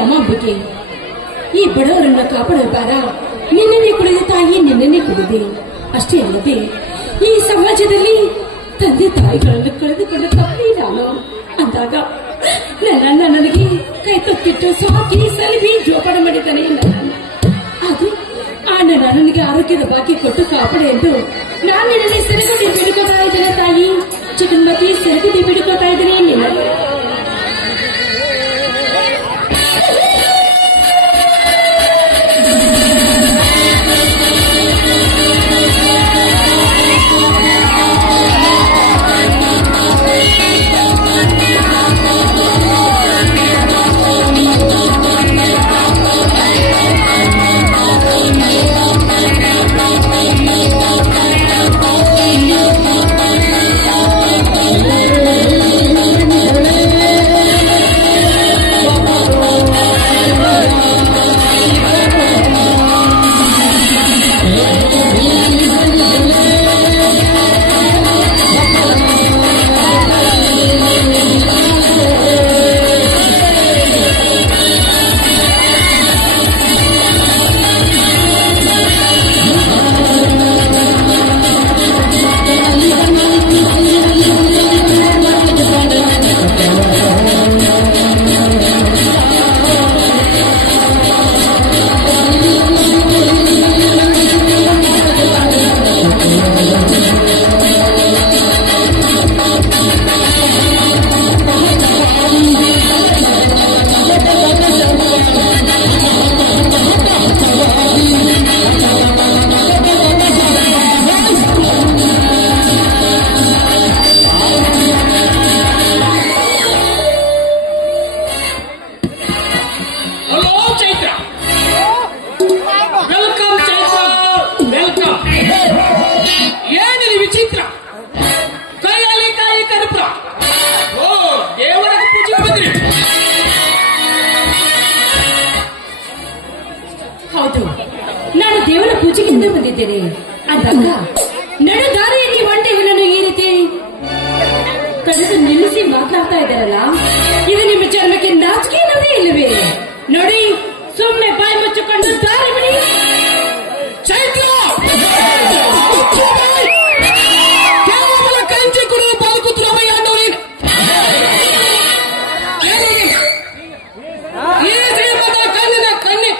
ಅಮ್ಮಂಬಿಕೆ ಈ ಬಡವರನ್ನ ಕಾಪಾಡೋ ಭಾರ ನಿನ್ನೆ ಕುಡಿದ ತಾಯಿ ನಿನ್ನೆ ಕುಡಿದೆ. ಅಷ್ಟೇ ಅಲ್ಲದೆ ಈ ಸಮಾಜದಲ್ಲಿ ತಂದೆ ತಾಯಿಗಳನ್ನು ಕಳೆದುಕೊಂಡ ತಪ್ಪಿ ನಾನು ಅಂದಾಗ ನನ್ನನ್ನ ನನಗೆ ಕೈ ತೊತ್ತಿಟ್ಟು ಸಾಕಿ ಸಲಹಿ ಜೋಪಾನ ಮಾಡಿದ್ದಾನೆ. ಆದ್ರೆ ಅಣ್ಣ ನನಗೆ ಆರೋಗ್ಯದ ಬಾಕಿ ಕೊಟ್ಟು ಕಾಪಾಡೆ ಎಂದು ನಾನು ನಿನ್ನೆ ಸೆರಗುಡಿ ಬಿಡುಕೋತಾ ಇದ್ದೇನೆ ತಾಯಿ. ಜಗನ್ಮತಿ ಸೆರಗುಡಿ ಬಿಡುಕೋತಾ ಇದ್ದೇನೆ ನಿನ್ನೆ. ಇಲ್ಲಿಂದ ಬಂದಿದ್ದೇನೆ ಅಂದಾಗ ನಡು ದಾರಿಯಲ್ಲಿ ಒಂಟೆ ಹೆಣ್ಣನ್ನು ಈ ರೀತಿ ತಡೆದು ನಿಲ್ಲಿಸಿ ಮಾತನಾಡ್ತಾ ಇದ್ದಾರಲ್ಲ, ಇದು ನಿಮ್ಮ ಜನ್ಮಕ್ಕೆ ನಾಚಿಕೆ ಅನ್ನೋದೇ ಇಲ್ಲವೇ? ನೋಡಿ, ಸುಮ್ಮನೆ ಬಾಯಿ ಮುಚ್ಚಿಕೊಂಡು ದಾರಿ ಬಿಡಿ. ಚೈತ್ರ ಕೇವಲ ಕಂಚಿ ಕುಡಿದು ಬದುಕುತ್ತಿರವಯ್ಯ ಅನ್ನೋರಿ ಈ ಶ್ರೀಮಂತ ಕಣ್ಣಿನ ಕಣ್ಣಿ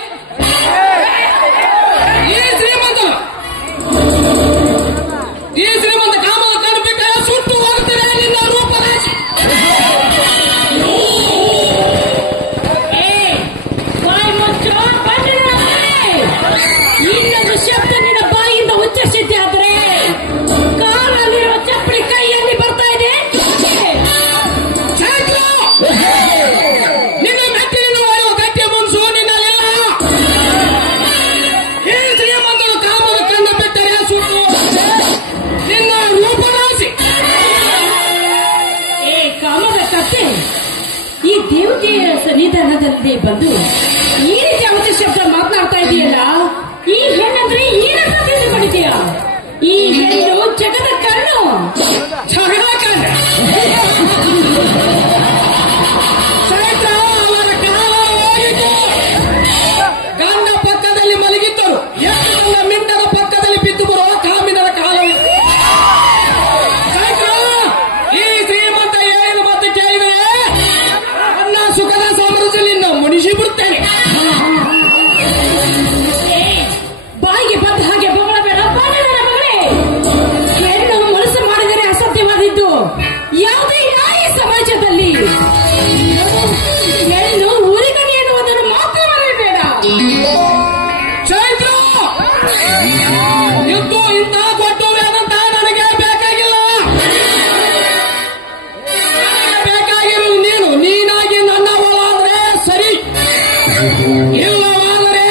ಈ ಶ್ರೀಮಂತ ಕಾಮದ ಕಣ್ಣು ಬಿಟ್ಟರೆ ಸುಟ್ಟು ಹೋಗುತ್ತದೆ ನಿನ್ನ ರೂಪರಾಶಿ. ಬಾಯಿ ಮುಚ್ಚು, ಇನ್ನೊಂದು ಶಬ್ದ ನಿನ್ನ ಬಾಯಿಯಿಂದ ಉಚ್ಚರಿಸಿದ್ದೆ ಆದರೆ ಕಾರಲ್ಲಿರುವ ಚಪ್ಪಲಿ ಕೈಯಲ್ಲಿ ಬರ್ತಾ ಇದೆ. ನಿನ್ನ ಮೆಟ್ಟಿನ ಒಯ್ಯುವ ಗಟ್ಟಿಯ ಮುನ್ಸು ನಿನ್ನಲ್ಲಿಲ್ಲ. ಈ ಶ್ರೀಮಂತನ ಕಾಮದ ಕಣ್ಣು ಬಿಟ್ಟರೆ ಸುಟ್ಟು ನಿನ್ನ ರೂಪರಾಶಿ. ಕಾಮದ ಕತ್ತೆ ಈ ದೇವತೆಯ ಸನ್ನಿಧಾನದಲ್ಲಿ ಬಂದು ಈ ರೀತಿ ಅವತ್ತು ಶಬ್ದ ಮಾತನಾಡ್ತಾ ಇದೆಯಲ್ಲ, ಈ ಹೆಣ್ಣಂದ್ರೆ ಏನಂತ ತಿಳಿದುಕೊಂಡಿದೀಯ? ಈ ಹೆಣ್ಣು ಜಗದ ಕಣ್ಣು. ಜಗದ ಕಣ್ಣು ಚೈತ್ರ ಅವರ ಕಾಲ ಹೋಗಿತು. ಗಂಡ ಪಕ್ಕದಲ್ಲಿ ಮಲಗಿದ್ದರು, ಎಷ್ಟು ಗಂಡ ಮಿಂಡರ ಪಕ್ಕದಲ್ಲಿ ಬಿದ್ದು ಬರುವ ಕಾಮಿನರ ಕಾಲವಿತ್ತು. ಚೈತ್ರ ಈ ಶ್ರೀಮಂತ ಏನು ಮತ್ತೆ ಕೇಳಿದರೆ ನನ್ನ ಸುಖದ ಸಾಮ್ರಾಜ್ಯದಿಂದ ಮುನಿಸಿ ಬಿಡುತ್ತೇನೆ. ಬಾಯಿಗೆ ಬಂದ ಹಾಗೆ ಬೊಗಳಬೇಡ, ಬಾಳಬೇಡ ಮಗಳೇ. ಹೆಣ್ಣು ಮನಸ್ಸು ಮಾಡಿದರೆ ಅಸತ್ಯವಾದಿದ್ದು ಯಾವುದೇ ನಾಯಿ ಸಮಾಜದಲ್ಲಿ. ಹೆಣ್ಣು ಉರಿಗಣಿ ಎನ್ನುವುದನ್ನು ಮಾತ್ರ ಮರೆಯಬೇಡ. ಚೈತ್ರ ಇದ್ದು ಇಂಥ ಕೊಟ್ಟುವೇನಂತ ನನಗೆ ಬೇಕಾಗಿಲ್ಲ. ನನಗೆ ಬೇಕಾಗಿರುವುದು ನೀನಾಗಿ ನನ್ನವಳಾದ್ರೆ ಸರಿ. ಇಲ್ಲವಾದರೆ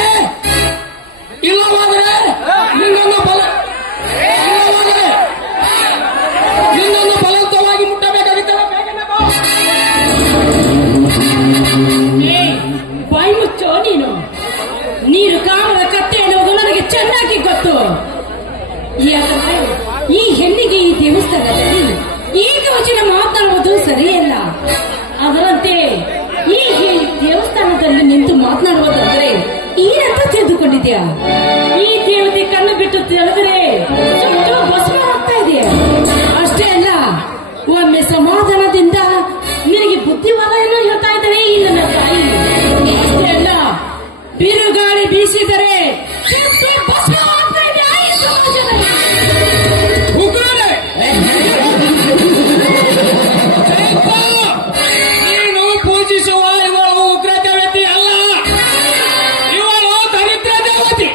ಇನ್ನೊಂದು ಬಲವಂತವಾಗಿ ಮುಟ್ಟಬೇಕಾಗಿತ್ತಲ್ಲ. ಬಾಯಿ ಮುಚ್ಚೋ ನೀನು ಕಾಮದ ಕತ್ತೆ ಎನ್ನುವುದು ನನಗೆ ಚೆನ್ನಾಗಿ ಗೊತ್ತು. ಯಾಕಂದ್ರೆ ಈ ಹೆಣ್ಣಿಗೆ ಈ ದೇವಸ್ಥಾನದಲ್ಲಿ ಏಕವಚನ ಮಾತನಾಡುವುದು ಸರಿಯಲ್ಲ. ಅದರಂತೆ ಈ ದೇವಸ್ಥಾನದಲ್ಲಿ ನಿಂತು ಮಾತನಾಡುವುದಂದ್ರೆ ಏನಂತ ತಿಳಿದುಕೊಂಡಿದ್ಯಾ? ಈ ದೇವತೆ ಕಣ್ಣು ಬಿಟ್ಟು ತಿಳಿದ್ರೆ ಭಸ್ಮ ಆಗ್ತಾ ಇದೆಯಾ? ಅಷ್ಟೇ ಅಲ್ಲ, ಒಮ್ಮೆ ಸಮಾಧಾನದಿಂದ ನಿನಗೆ ಬುದ್ಧಿವಾದವನ್ನು ಹೇಳ್ತಾ ಇದ್ದಾರೆ ಈ ನನ್ನ ತಾಯಿ. ಅಷ್ಟೇ ಅಲ್ಲ, ಬಿರುಗಾಳಿ ಬೀಸಿದರೆ ಭಸ್ಮ ಆಗ್ತಾ ಇದೆ ಈ ಸಮಾಜದಲ್ಲಿ. ನೀನು ಪೂಜಿಸುವ ಇವಳು ಉಗ್ರ ದೇವತೆ ಅಲ್ಲ, ಇವಳು ದರಿದ್ರ ದೇವತೆ.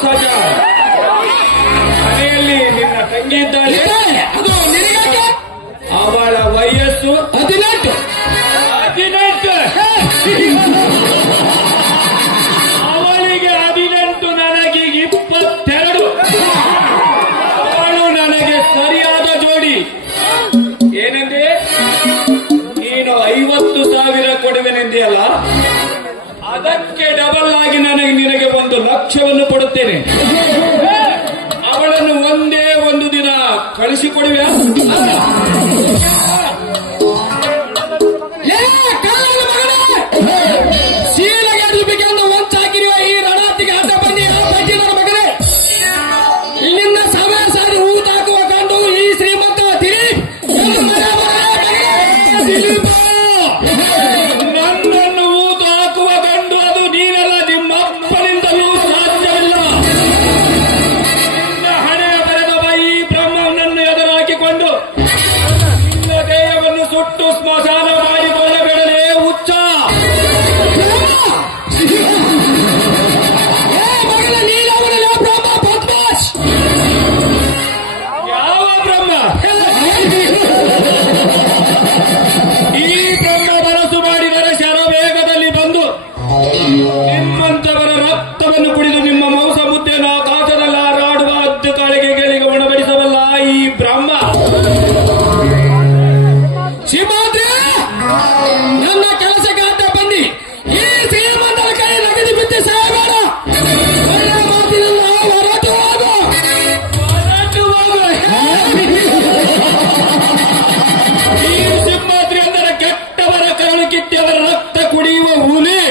ಸಜ ಮನೆಯಲ್ಲಿ ನಿನ್ನ ತಂಗಿ ಇದ್ದಾಳೆ. ಅದು ನಿನಗೆ ಅವಳ ವಯಸ್ಸು 18. ಅವಳಿಗೆ 18, ನನಗೆ 22. ಅವಳು ನನಗೆ ಸರಿಯಾದ ಜೋಡಿ. ಏನೆಂದ್ರೆ ನೀನು 50,000 ಕೊಡುವೆನೆಂದಿಯಲ್ಲ, ಅದಕ್ಕೆ ಡಬಲ್ ಆಗಿ ನಿನಗೆ 1 ಲಕ್ಷವನ್ನು ಕೊಡುತ್ತೇನೆ. ಅವಳನ್ನು ಒಂದೇ ಒಂದು ದಿನ ಕಳಿಸಿಕೊಡುವೆ. ಶೀಲಗೆ ಬೇಕೆಂದು ಒಂಚಾಕಿರುವ ಈ ರಣಾತಿಗೆ ಅಡ್ಡ ಬಂದಿ ನನ್ನ ಮಗನೇ, ಇಲ್ಲಿಂದ ಸಮಯ ಸಾರಿ ಊತಾಕುವ ಕಂಡು ಈ ಶ್ರೀಮಂತ ದಿಲೀಪ್ ನನ್ನನ್ನು ಊತು ಹಾಕುವ ಗಂಡು ಅದು ನೀನಲ್ಲ, ನಿಮ್ಮ ಅಪ್ಪನಿಂದಲೂ ಸಾಧ್ಯವಿಲ್ಲ. ನಿನ್ನ ಹಣೆಯ ಬರೆದವ ಈ ಬ್ರಹ್ಮನನ್ನು ಎದುರಾಕಿಕೊಂಡು ನಿನ್ನ ದೇಹವನ್ನು ಸುಟ್ಟು ಸ್ಮಶಾನ ಮಾಡಿಕೊಳ್ಳಬೇಡಲೇ ಹುಚ್ಚ. ಯಾವ ಬ್ರಹ್ಮ? ಈ ಬ್ರಹ್ಮ ಮನಸ್ಸು ಮಾಡಿದರೆ ಶರವೇಗದಲ್ಲಿ ಬಂದು ನಿಮ್ಮಂತವರ ರಕ್ತವನ್ನು ಕುಡಿದು ನಿಮ್ಮ ಮಾಂಸ ಮುದ್ದೆಯನ್ನು ಆಕಾಶದಲ್ಲಿ ಹಾರಾಡುವ ಹದ್ದು ಕಾಳಿಗೆಗಳಿಗೆ ಉಣಬಡಿಸಬಲ್ಲ ಈ ಬ್ರಹ್ಮ. ಶಿವಾದ್ರಿ, ನನ್ನ ಕೆಲಸಕ್ಕೆ ಅಡ್ಡ ಬಂದಿ ಈ ಶ್ರೀಮಂತರ ಕೈ ನಗದಿ ಬಿದ್ದು ಸಾಯಬೇಡ. ಮಾತಿನಿಂದ ಹೊರಟು ಹೋಗು. ಈ ಸಿಂಹಾದ್ರಿ ಅಂದರೆ ಕೆಟ್ಟವರ ಕರಳು ಕಿತ್ತವರ ರಕ್ತ ಕುಡಿಯುವ ಹುಲಿ,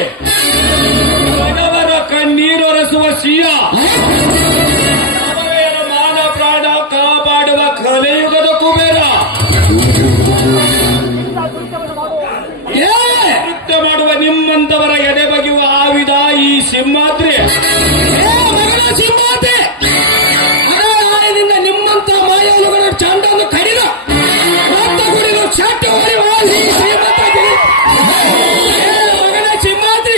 ಬಡವರ ಕಣ್ಣೀರೊರೆಸುವ ಸಿಯ, ಅವರ ಮಾನ ಪ್ರಾಣ ಕಾಪಾಡುವ ಕಲಿಯುಗದ ಕುಬೇರ. ನೃತ್ಯ ಮಾಡುವ ನಿಮ್ಮಂತವರ ಎದೆ ಬಗೆಯುವ ಆವಿದ ಈ ಸಿಂಹಾದ್ರಿ. ಸಿಂಹಾದ್ರಿ ನಿಮ್ಮಂತ ಮಾಯಾಳುಗಳ ಚಂಡನ್ನು ಕಡಿದು ರಕ್ತ ಕುಡಿದು ಚಟ್ಟ ಹೊಡೆಯುವ ಈ ಮಗನ ಸಿಂಹಾದ್ರಿ,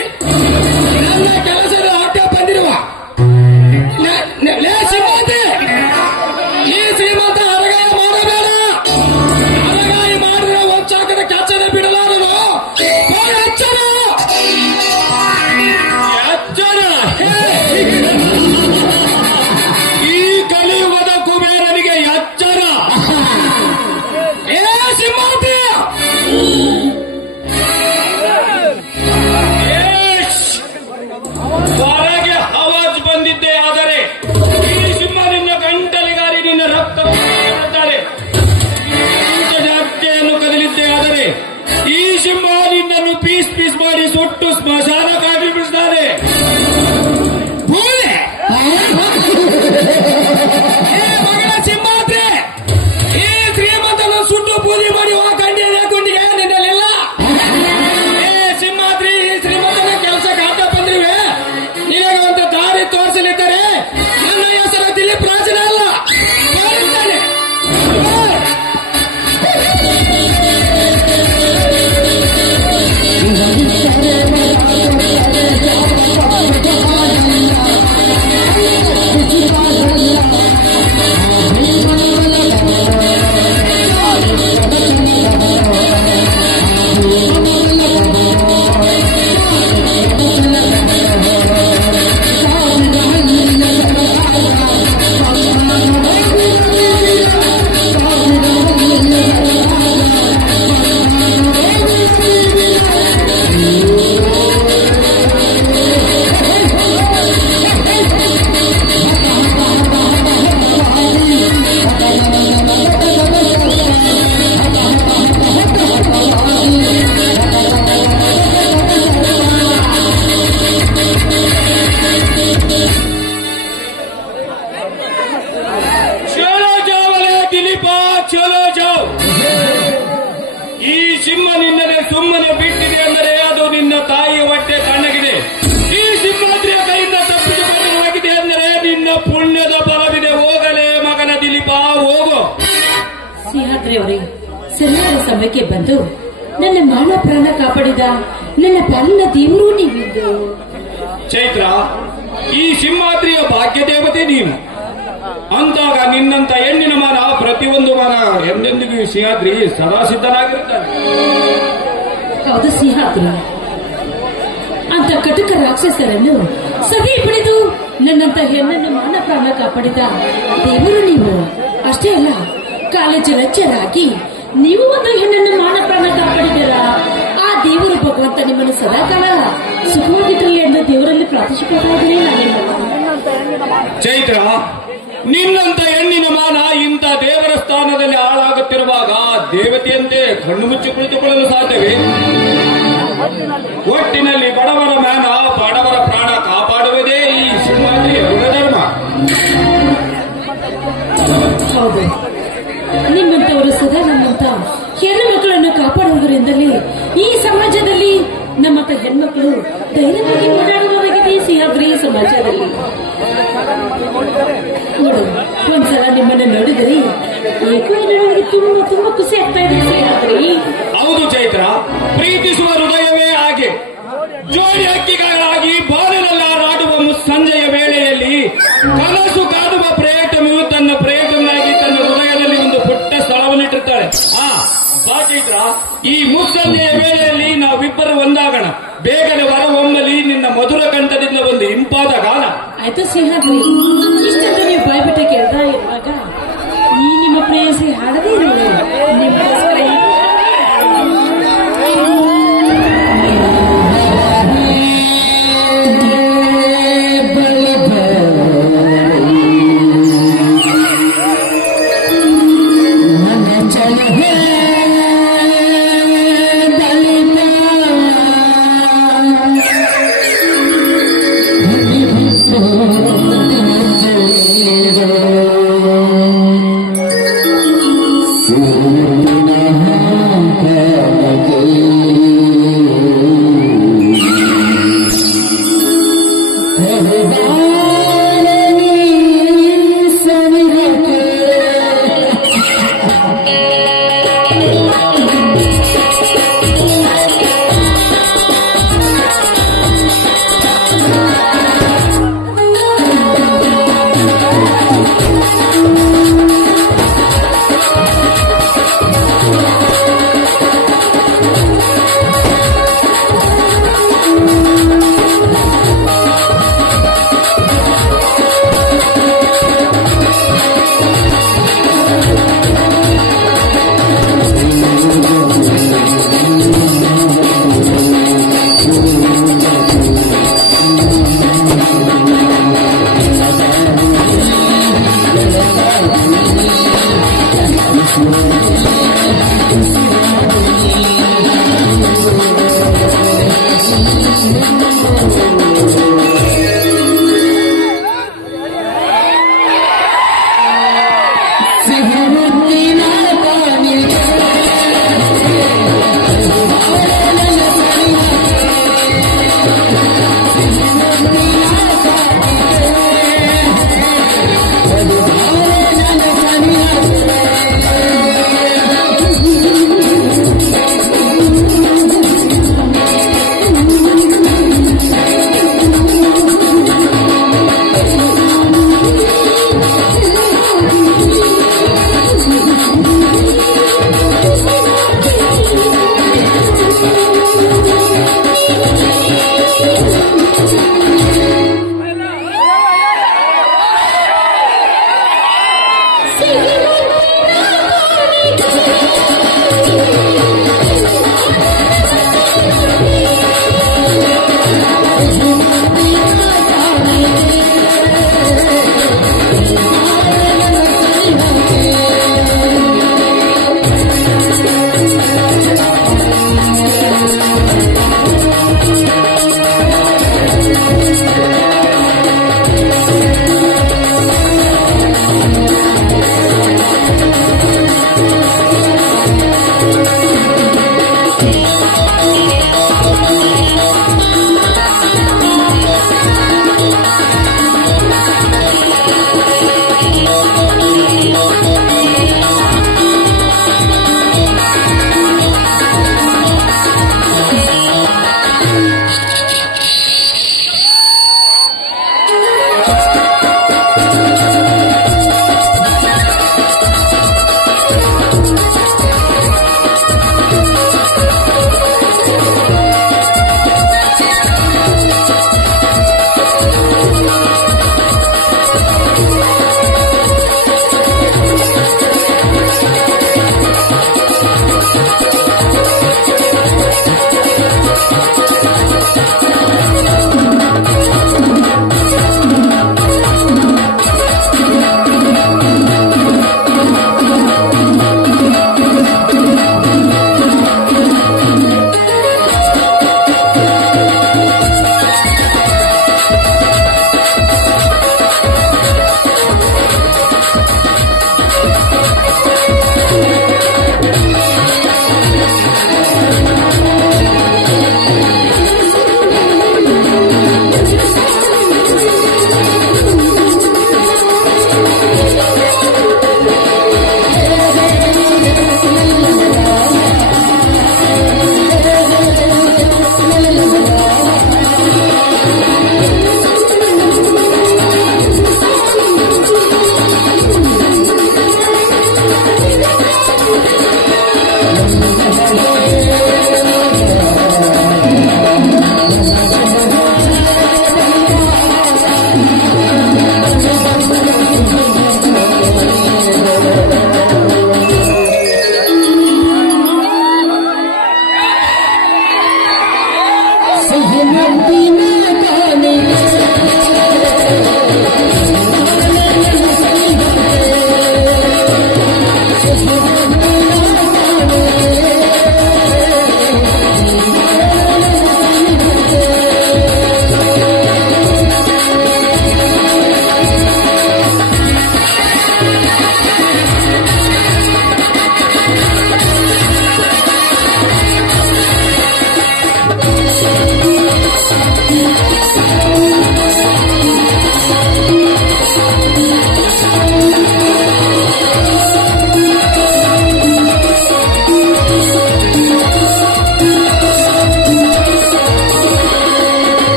ನನ್ನ ಕೆಲಸದ ಆಟ ಬಂದಿರುವ ಸಿಂಹಾದ್ರಿ, ಈ ಶ್ರೀಮಂತ ಅರಗಾಯ ಮಾಡಬೇಡ. ಅರಗಾಯ ಮಾಡಿದ್ರೆ ಒಂಚಾಕದ ಕೆಚ್ಚದ ಬಿಡಲಾರನು. ಎಚ್ಚರ ಈ ಕಲಿಯುಗದ ಕುಬೇರನಿಗೆ ಎಚ್ಚರ. ಸಿಂಹಾದ್ರಿ, ಹೊರಗೆ ಆವಾಜ್ ಬಂದಿದ್ದೆ ಆದರೆ ಈ ಸಿಂಹ ನಿನ್ನ ಗಂಟಲಿಗಾರಿ ನಿನ್ನ ರಕ್ತವನ್ನು ಜಾತ್ರೆಯನ್ನು ಕದಲಿದ್ದೆ ಆದರೆ ಈ ಸಿಂಹ ನಿನ್ನನ್ನು ಪೀಸ್ ಪೀಸ್ ಮಾಡಿ ಸುಟ್ಟು ಸ್ಮಶಾನ ಕಾಡಿಬಿಡಿಸಿದ್ದಾರೆ. ಮಗನ ಸಿಂಹಾದ್ರಿ, ಈ ಶ್ರೀಮಂತನ ಸುಟ್ಟು ಪೂಜೆ ಮಾಡಿ ಕಂಡಿ ಕೊಂಡಿಗೆ ನಿನ್ನಲಿಲ್ಲ. ಸಿಂಹಾದ್ರಿ, ಈ ಶ್ರೀಮಂತನ ಕೆಲಸ ಕಾಟ ಬಂದ್ರಿವೆ. ನಿನಗೆ ಒಂದು ದಾರಿ ತೋರಿಸಲಿದ್ದರೆ ನನ್ನ ಹೆಸರು ದಿಲೀಪ್ ರಾಜನ ಅಲ್ಲ. ಸುಮ್ಮನೆ ಬಿಟ್ಟಿದೆ ಅಂದರೆ ಅದು ನಿನ್ನ ತಾಯಿಯ ಹೊಟ್ಟೆ ತಣ್ಣಗಿದೆ. ಈ ಸಿಂಹಾದ್ರಿಯ ಕೈಯಿಂದ ತಪ್ಪಿಸಿಕೊಳ್ಳಲಾಗಿದೆ ಅಂದರೆ ನಿನ್ನ ಪುಣ್ಯದ ಫಲವಿದೆ. ಹೋಗಲೇ ಮಗನ ದಿಲೀಪ, ಹೋಗು. ಸಿಂಹಾದ್ರಿಯವರೇ, ಸರಿಯಾದ ಸಮಯಕ್ಕೆ ಬಂದು ನನ್ನ ಮಾನ ಪ್ರಾಣ ಕಾಪಾಡಿದ ನನ್ನ ಪಾಲಿನ ದೇವರು ನೀವಿದ್ದು. ಚೈತ್ರ, ಈ ಸಿಂಹಾದ್ರಿಯ ಭಾಗ್ಯ ದೇವತೆ ನೀನು. ಅಂದಾಗ ನಿನ್ನಂತ ಹೆಣ್ಣಿನ ಮಾನ, ಪ್ರತಿಯೊಂದು ಮಾನ ಎಂದೆಂದಿಗೂ ಸಿಂಹಾದ್ರಿ ಸದಾ ಸಿದ್ಧನಾಗಿರುತ್ತಾನೆ. ಹೌದು ಸಿಂಹಾದ್ರಿ, ಅಂತ ಕಟುಕ ರಾಕ್ಷಸರನ್ನು ಸದಿ ಹಿಡಿದು ನನ್ನಂತ ಹೆಣ್ಣನ್ನು ಮಾನ ಪ್ರಾಣ ಕಾಪಾಡಿದ ದೇವರು ನೀವು. ಅಷ್ಟೇ ಅಲ್ಲ, ಕಾಲಜಲಚ್ಚರಾಗಿ ನೀವು ಒಂದು ಹೆಣ್ಣನ್ನು ಮಾನ ಪ್ರಾಣ ಕಾಪಾಡಿದರ ಆ ದೇವರು ಭಗವಂತ ನಿಮ್ಮನ್ನು ಸದಾಕಾಲ ಸುಖವಾಗಿರಲಿ ಎಂದು ದೇವರಲ್ಲಿ ಪ್ರಾರ್ಥಿಸಿಕೊಳ್ತಾ ಇದ್ದೀನಿ. ಚೈತ್ರ, ನಿನ್ನಂತ ಹೆಣ್ಣಿನ ಮಾನ ಇಂಥ ದೇವರ ಸ್ಥಾನದಲ್ಲಿ ಹಾಳಾಗುತ್ತಿರುವಾಗ ದೇವತೆಯಂತೆ ಕಣ್ಣು ಮುಚ್ಚಿ ಕುಳಿತುಕೊಳ್ಳಲು ಸಾಧ್ಯವೇ? ಒಟ್ಟಿನಲ್ಲಿ ಬಡವರ ಮಾನ, ಬಡವರ ಪ್ರಾಣ ಕಾಪಾಡುವುದೇ ಈ ಸಿಂಹಾದ್ರಿಯ ಧರ್ಮ. ಹೌದು, ನಿಮ್ಮಂತವರು ಸದಾ ನಮ್ಮಂತ ಹೆಣ್ಣು ಮಕ್ಕಳನ್ನು ಕಾಪಾಡುವುದರಿಂದಲೇ ಈ ಸಮಾಜದಲ್ಲಿ ನಮ್ಮಂತ ಹೆಣ್ಮಕ್ಕಳು ಧೈರ್ಯವಾಗಿ ಓಡಾಡುವವಾಗಿದೆ. ಸಿಂಹಾದ್ರಿ ಸಮಾಜದಲ್ಲಿ ನೋಡು, ಒಂದ್ಸಲ ನಿಮ್ಮನ್ನು ನೋಡಿದರೆ ಏಕೋ ನನಗೆ ತುಂಬಾ ತುಂಬಾ ಖುಷಿ ಆಗ್ತಾ ಇದೆ ಸಿಂಹಾದ್ರಿ. ಹೌದು ಚೈತ್ರ, ಪ್ರೀತಿಸುವ ಹೃದಯವೇ ಹಾಗೆ. ಜೋಡಿ ಹಕ್ಕಿಗಳಾಗಿ ಬಾಲಿನಲ್ಲಿ ಹಾರಾಡುವ ಸಂಜೆಯ ವೇಳೆಯಲ್ಲಿ ಕನಸು ಕಾಡುವ ಪ್ರಯತ್ನವು ತನ್ನ ಪ್ರಯತ್ನವಾಗಿ ತನ್ನ ಹೃದಯದಲ್ಲಿ ಒಂದು ಪುಟ್ಟ ಸ್ಥಳವನ್ನಿಟ್ಟಿರ್ತಾಳೆ. ಬಾ ಚೈತ್ರ, ಈ ಮುಸ್ಸಂಜೆಯ ವೇಳೆಯಲ್ಲಿ ನಾವಿಬ್ಬರು ಒಂದಾಗೋಣ. ಬೇಗನೆ ಹೊರಹೊಮ್ಮಲಿ ನಿನ್ನ ಮಧುರ ಕಂಠದಿಂದ ಒಂದು ಇಂಪಾದ ಗಾನ. ಆಯ್ತು ಸಿಂಹಾದ್ರಿ, ಇಷ್ಟೊಂದು ನೀವು ಬಾಯ್ಬಿಟ್ಟೆ ಕೇಳ್ತಾ ಇರುವಾಗ ಈ ನಿಮ್ಮ ಪ್ರೇಯಸಿ ಹಾಡದೇ ನಿಮಗೋಸ್ಕರ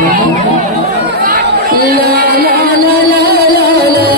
la la la la la la la